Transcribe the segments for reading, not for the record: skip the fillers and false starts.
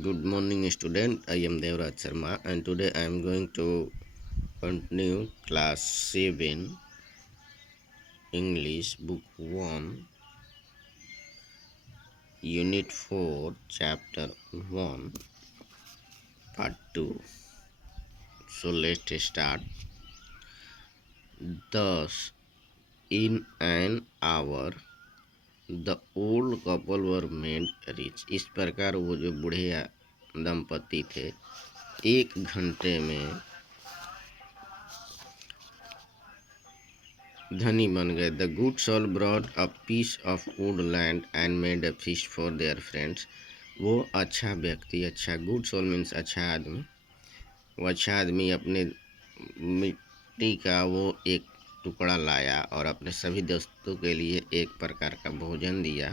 Good morning, student. I am Devraj Sharma, and today I am going to continue class 7 English, book 1, unit 4, chapter 1, part 2. So let's start. Thus, in an hour, the old couple were made rich. इस प्रकार वो जो बूढ़े दंपति थे, 1 घंटे में धनी बन गए. The good soul brought a piece of wood land and made a fish for their friends. वो अच्छा व्यक्ति, अच्छा गुड सोल मीन्स अच्छा आदमी, वो अच्छा आदमी अपने मिट्टी का वो एक टुकड़ा लाया और अपने सभी दोस्तों के लिए एक प्रकार का भोजन दिया.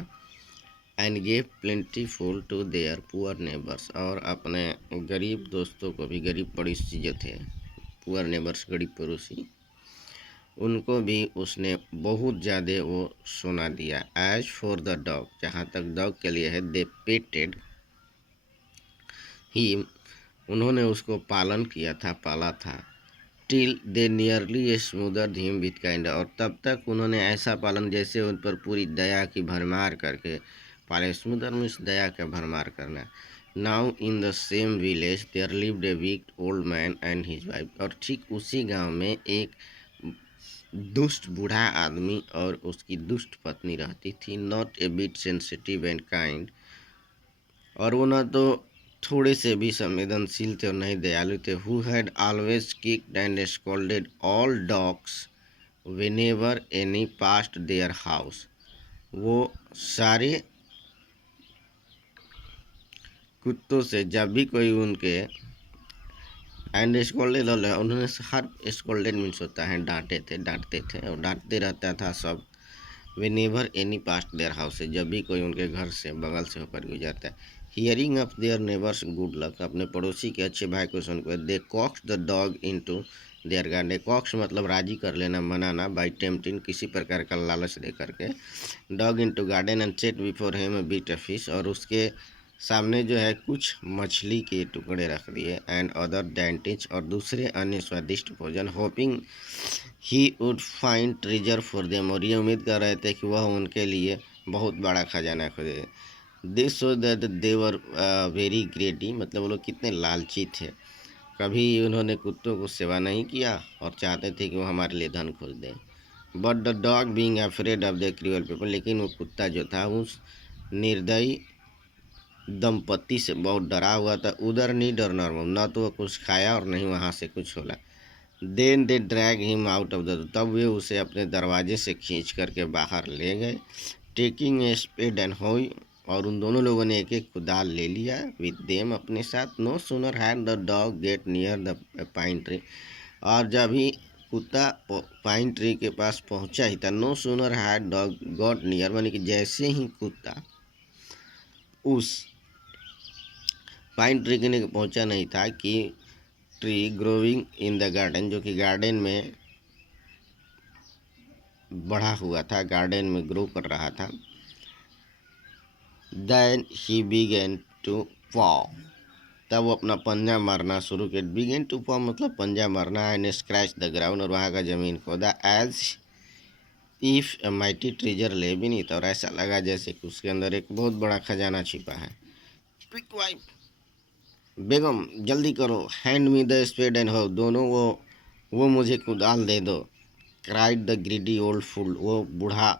And gave plentiful to their poor neighbours. और अपने गरीब दोस्तों को भी, गरीब पड़ोसी जो थे, पुअर नेबर्स गरीब पड़ोसी, उनको भी उसने बहुत ज़्यादा वो सोना दिया. एज फॉर द डॉग, जहाँ तक डॉग के लिए है, दे पेटेड ही, उन्होंने उसको पालन किया था, पाला था. Till they nearly smoother him with kind, और तब तक उन्होंने ऐसा पालन जैसे उन पर पूरी दया की भरमार करके पाले. स्मूदर मीन्स दया का भरमार करना. Now in the same village there lived a weak old man and his wife. और ठीक उसी गांव में एक दुष्ट बूढ़ा आदमी और उसकी दुष्ट पत्नी रहती थी. Not a bit sensitive and kind, और वो न तो थोड़े से भी संवेदनशील थे और नहीं दयालु थे. Who had always kicked and scolded all dogs whenever any past their house. वो सारे कुत्तों से जब भी कोई उनके एंड स्कोल्डेड, उन्होंने हर स्कोल्डेड मीन्स होता है डांटते थे और डांटते रहता था सब. Whenever any past their house से, जब भी कोई उनके घर से बगल से होकर गुजरता है. Hearing of their neighbours good luck, अपने पड़ोसी के अच्छे भाई को सुनकर, they coax the dog into their garden. Coax मतलब राजी कर लेना, मनाना. बाई टेम्पटिंग, किसी प्रकार का लालच दे करके. Dog into garden and set before him a bit of fish, और उसके सामने जो है कुछ मछली के टुकड़े रख दिए. एंड अदर डेंटिज, और दूसरे अन्य स्वादिष्ट भोजन. Hopping he would find treasure for them, और ये उम्मीद कर रहे थे कि वह उनके लिए बहुत बड़ा खजाना खोजे. This show that they were very ग्रेडी, मतलब वो लोग कितने लालची थे. कभी उन्होंने कुत्तों को सेवा नहीं किया और चाहते थे कि वो हमारे लिए धन खोज दें. But the dog being afraid of the cruel people, लेकिन वो कुत्ता जो था उस निर्दयी दंपति से बहुत डरा हुआ था. उधर नहीं डरना, न तो वो कुछ खाया और नहीं वहाँ से कुछ होला. Then they drag him out of the, तब वे उसे अपने दरवाजे से खींच करके बाहर ले गए. टेकिंग ए स्पेड एंड होई, और उन दोनों लोगों ने एक एक कुदाल ले लिया विद देम अपने साथ. No sooner had the dog get near the pine tree, और जब ही कुत्ता पाइन ट्री के पास पहुंचा ही था, no sooner had dog got near, मानी कि जैसे ही कुत्ता उस पाइन ट्री के पहुंचा नहीं था कि tree growing in the garden, जो कि गार्डन में बढ़ा हुआ था, गार्डन में ग्रो कर रहा था. देन ही बिगेन टू पॉ, तब वो अपना पंजा मारना शुरू किया. बिगेन टू पॉ मतलब पंजा मारना. एंड स्क्रैच द ग्राउंड, और वहाँ का जमीन खोदा. As if a mighty treasure lay भी नहीं था, और ऐसा लगा जैसे कि उसके अंदर एक बहुत बड़ा खजाना छिपा है. क्विक वाइफ, बेगम जल्दी करो. Hand me the spade and hoe, दोनों वो मुझे कुदाल दे दो. Cried the greedy old fool, वो बूढ़ा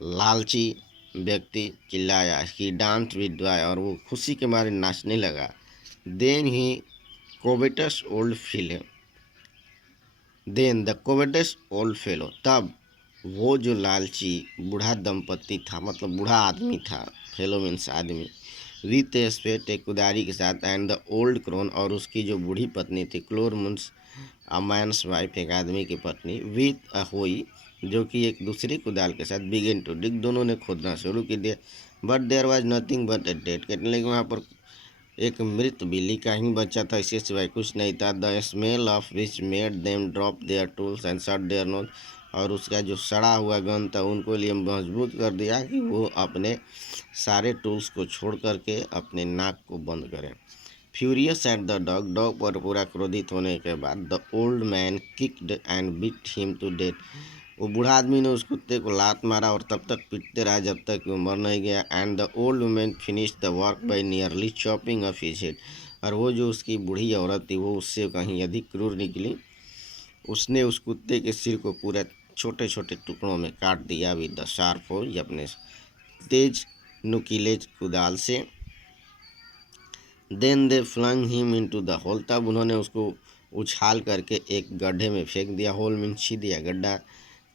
लालची व्यक्ति चिल्लाया. ही डांस विद जॉय, और वो खुशी के मारे नाचने लगा. Then he covetous old fellow, then the covetous old fellow, तब वो जो लालची बूढ़ा दंपति था, मतलब बूढ़ा आदमी था, फेलो मीन्स आदमी, विथ ए स्पेट, एक कुदारी के साथ. एंड द ओल्ड क्रोन, और उसकी जो बूढ़ी पत्नी थी, क्लोर मीन्स अ मैंस वाइफ, एक आदमी की पत्नी, विथ अ होई, जो कि एक दूसरी कुदाल के साथ. बिगिन टू डिग, दोनों ने खोदना शुरू कर दिया. But there was nothing but a dead cat, लेकिन वहाँ पर एक मृत बिल्ली का ही बच्चा था, इसके सिवाय कुछ नहीं था. The smell of which made them drop there tools and shut their nose, और उसका जो सड़ा हुआ गन था उनको लिए मजबूत कर दिया कि वो अपने सारे टूल्स को छोड़ करके अपने नाक को बंद करें। Furious at the dog, dog पर पूरा क्रोधित होने के बाद the old man kicked and beat him to death, वो बूढ़ा आदमी ने उस कुत्ते को लात मारा और तब तक पीटते रहा जब तक वो मर नहीं गया। And the old women finish the work by nearly chopping of his head, और वो जो उसकी बूढ़ी औरत थी वो उससे कहीं अधिक क्रूर निकली, उसने उस कुत्ते के सिर को पूरा छोटे छोटे टुकड़ों में काट दिया विद द शार्प एज, अपने तेज नुकीले कुदाल से। Then they flung him into the hole, तब उन्होंने उसको उछाल करके एक गड्ढे में फेंक दिया, होल मीन छीन दिया गड्ढा।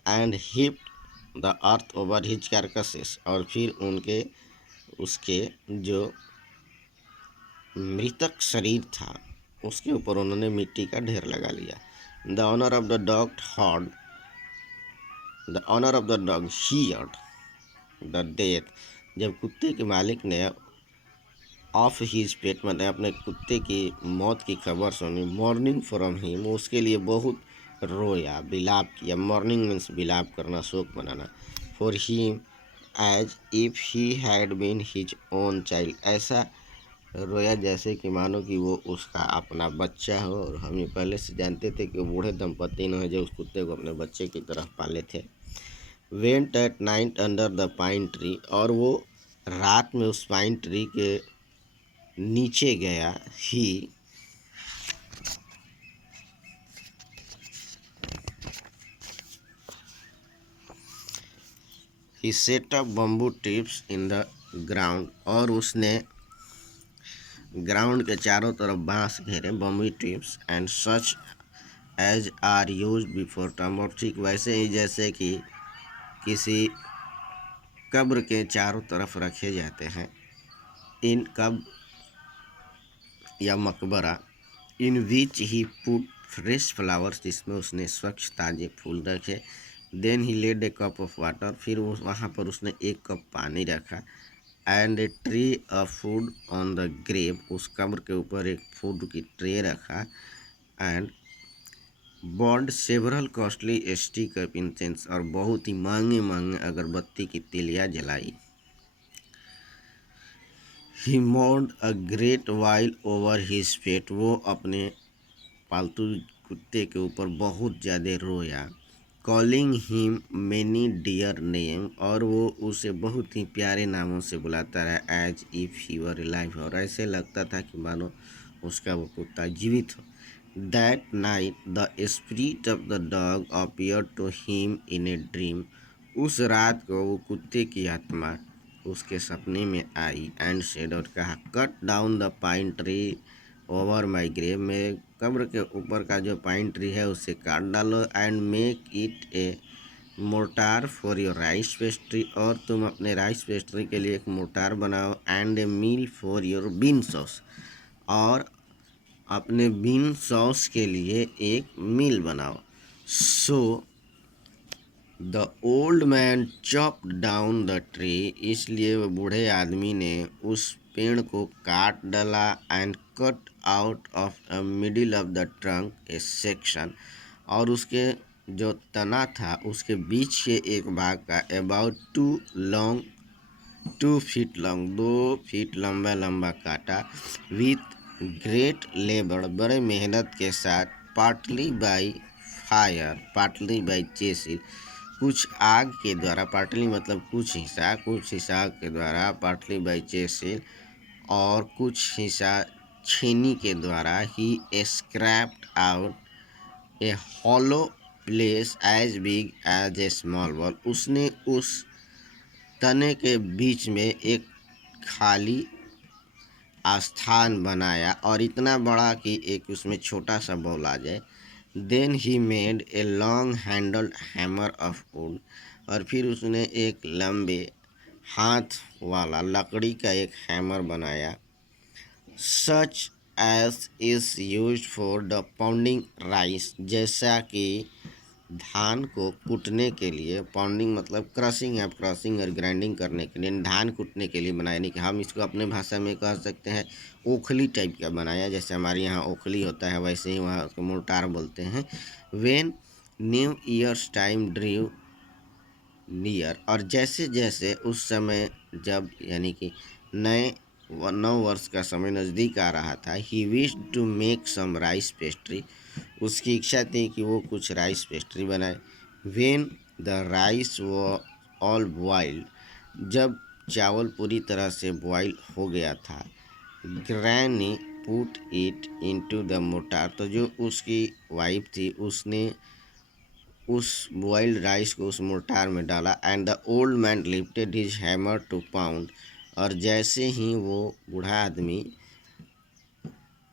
And heap the earth over his carcasses, और फिर उनके उसके जो मृतक शरीर था उसके ऊपर उन्होंने मिट्टी का ढेर लगा लिया। The owner of the dog heard, the owner of the dog heard the death, जब कुत्ते के मालिक ने ऑफ हिज पेट, मतलब अपने कुत्ते की मौत की खबर सुनी, मॉर्निंग फ्रॉम हिम, उसके लिए बहुत रोया, विलाप किया। मॉर्निंग मीन्स विलाप करना, शोक मनाना। For him as if he had been his own child, ऐसा रोया जैसे कि मानो कि वो उसका अपना बच्चा हो। और हम ये पहले से जानते थे कि वो बूढ़े दंपति ने जो उस कुत्ते को अपने बच्चे की तरह पाले थे। Went at night under the pine tree, और वो रात में उस पाइन ट्री के नीचे गया। He set up bamboo tips in the ground, और उसने ग्राउंड के चारों तरफ बांस घेरे, bamboo tips and such as are use before tomb, ठीक वैसे ही जैसे कि किसी कब्र के चारों तरफ रखे जाते हैं। इन कब्र या मकबरा, in which he put fresh flowers, जिसमें उसने स्वच्छ ताजे फूल रखे। Then he laid a cup of water, फिर वहाँ पर उसने एक कप पानी रखा। And a tray of food on the grave, उस कब्र के ऊपर एक फूड की ट्रे रखा। And burned several costly stick of incense, और बहुत ही महंगे महंगे अगरबत्ती की तिलियाँ जलाई। He mourned a great while over his pet, वो अपने पालतू कुत्ते के ऊपर बहुत ज़्यादा रोया। Calling him many dear name, और वो उसे बहुत ही प्यारे नामों से बुलाता रहा। As if he were alive, और ऐसे लगता था कि मानो उसका वो कुत्ता जीवित हो। That night the spirit of the dog appear to him in a dream, उस रात को वो कुत्ते की आत्मा उसके सपने में आई। एंड सेड, और कहा, cut down the pine tree over my grave, में कब्र के ऊपर का जो पाइन ट्री है उसे काट डालो। And make it A mortar for your rice pastry, और तुम अपने राइस पेस्ट्री के लिए एक मोर्टार बनाओ। And a meal for your bean sauce, और अपने बीन सॉस के लिए एक मील बनाओ। So the old man chopped down the tree, इसलिए वो बूढ़े आदमी ने उस पेड़ को काट डाला। And cut out of a middle of the trunk A section, और उसके जो तना था उसके बीच के एक भाग का अबाउट 2 फीट लॉन्ग, 2 फीट लंबा लंबा काटा। विथ ग्रेट लेबर, बड़े मेहनत के साथ। Partly by fire, partly by chisel, कुछ आग के द्वारा, पार्टली मतलब कुछ हिस्सा आग के द्वारा, पार्टली बाई चेसिल, और कुछ हिस्सा छेनी के द्वारा। He scraped out a hollow place as big as a small ball, उसने उस तने के बीच में एक खाली स्थान बनाया और इतना बड़ा कि एक उसमें छोटा सा बॉल आ जाए। Then he made a long handled hammer of wood, और फिर उसने एक लंबे हाथ वाला लकड़ी का एक हैमर बनाया। Such as is used for the pounding rice, जैसा कि धान को कूटने के लिए, पाउंडिंग मतलब क्रशिंग है, क्रशिंग और ग्राइंडिंग करने के लिए, धान कूटने के लिए बनाया। नहीं कि हम इसको अपने भाषा में कह सकते हैं ओखली टाइप का बनाया, जैसे हमारे यहाँ ओखली होता है वैसे ही वहाँ उसको मोर्टार बोलते हैं। When new years time ड्रीव near, और जैसे जैसे उस समय जब यानी कि नए नव वर्ष का समय नज़दीक आ रहा था, he wish to make some rice pastry, उसकी इच्छा थी कि वो कुछ राइस पेस्ट्री बनाए। When the rice was all boiled, जब चावल पूरी तरह से बॉयल हो गया था, granny put it into the mortar, तो जो उसकी वाइफ थी उसने उस बॉइल्ड राइस को उस मोर्टार में डाला। And the old man lifted his hammer to pound, और जैसे ही वो बूढ़ा आदमी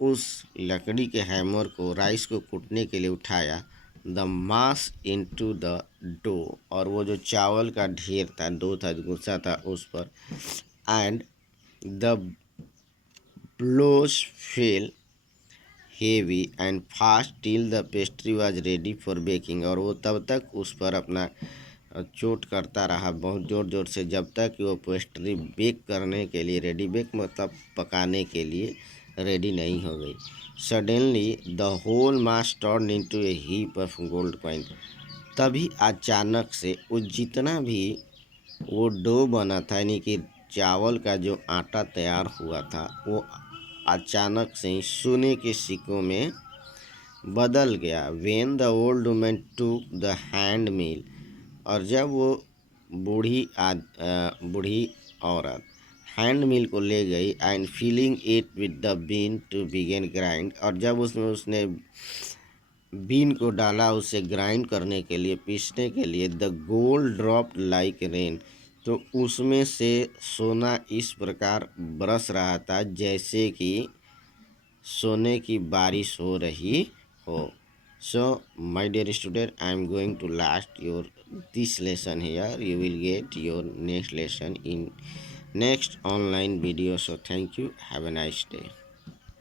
उस लकड़ी के हैमर को राइस को कूटने के लिए उठाया, the mass into the dough, और वो जो चावल का ढेर था, डो था, गुस्सा था उस पर, and the blows fell heavy and fast till the pastry was ready for baking, और वो तब तक उस पर अपना चोट करता रहा बहुत ज़ोर ज़ोर से, जब तक कि वो पेस्ट्री बेक करने के लिए रेडी, बेक मतलब पकाने के लिए रेडी नहीं हो गई। Suddenly the whole mass turn into a heap of gold coin, तभी अचानक से वो जितना भी वो डो बना था, यानी कि चावल का जो आटा तैयार हुआ था, वो अचानक से ही सोने के सिक्कों में बदल गया। When the old women took the hand mill, और जब वो बूढ़ी औरत हैंड मिल को ले गई, and filling it with the bean to begin grind, और जब उसने बीन को डाला उसे ग्राइंड करने के लिए, पीसने के लिए, the gold dropped like rain, तो उसमें से सोना इस प्रकार बरस रहा था जैसे कि सोने की बारिश हो रही हो। So my dear student, I am going to last your this lesson here. You will get your next lesson in next online video. So thank you, have a nice day.